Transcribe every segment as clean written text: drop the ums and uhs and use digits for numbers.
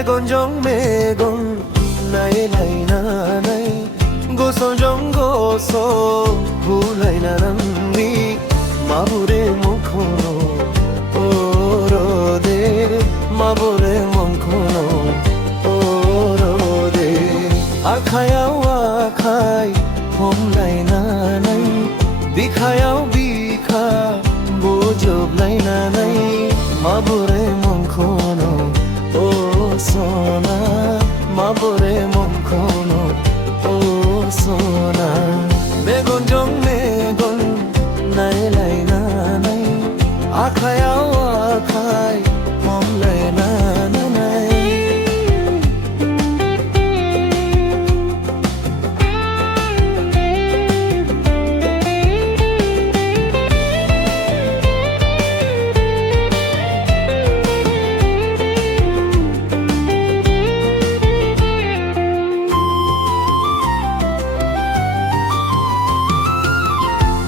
메곤정 메곤 나의 라이나나이 고소정 고소 불라이나남니 마부레 몽코노 오로데 마부레 몽코노 오로데 아카야오 아카이 홈라이나나이 비카야오 비카 보조라이나나이 마부레 몽코노 오 소나 마부레 몽코노 오 소나 메곤정 메곤 나의 라이나나이 아카야오 아카이 홈라이나나나이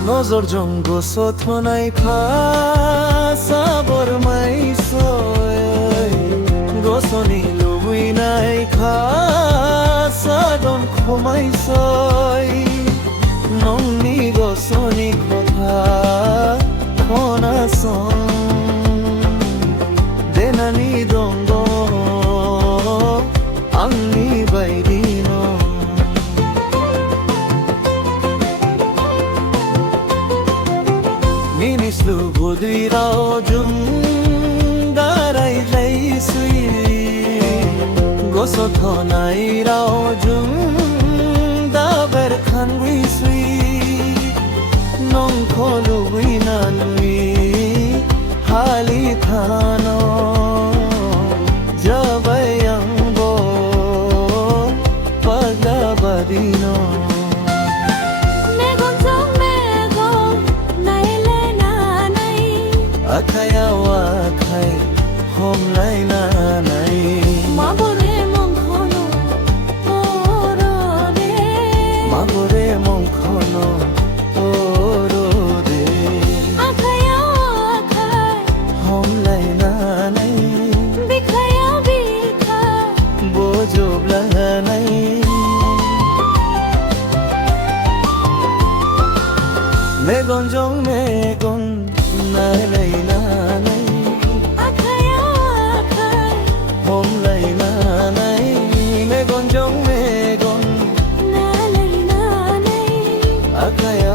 নজর জঙ্গ সথনাই সাবর মাই সয় গসনি লুবুই নাই সাদন খমাই সয় নংনি গসনি কথা খনাসন দেনানি দঙ্গ আংনি বাইদিন Minislu budwirao jum darai laisui Goso thonai rao jum dabar khanwi sui Nong kholu winanui hali thano Jabayang bo pagla badino Akaya wakai hom lainanai Mabure mongkono orode Mabure mongkono orode Akaya wakai hom lainanai Bikaya bika bojob lanai Megon jong megon nai lainanai Akaya wakai hom lainanai Megon jong megon na lainanai akaya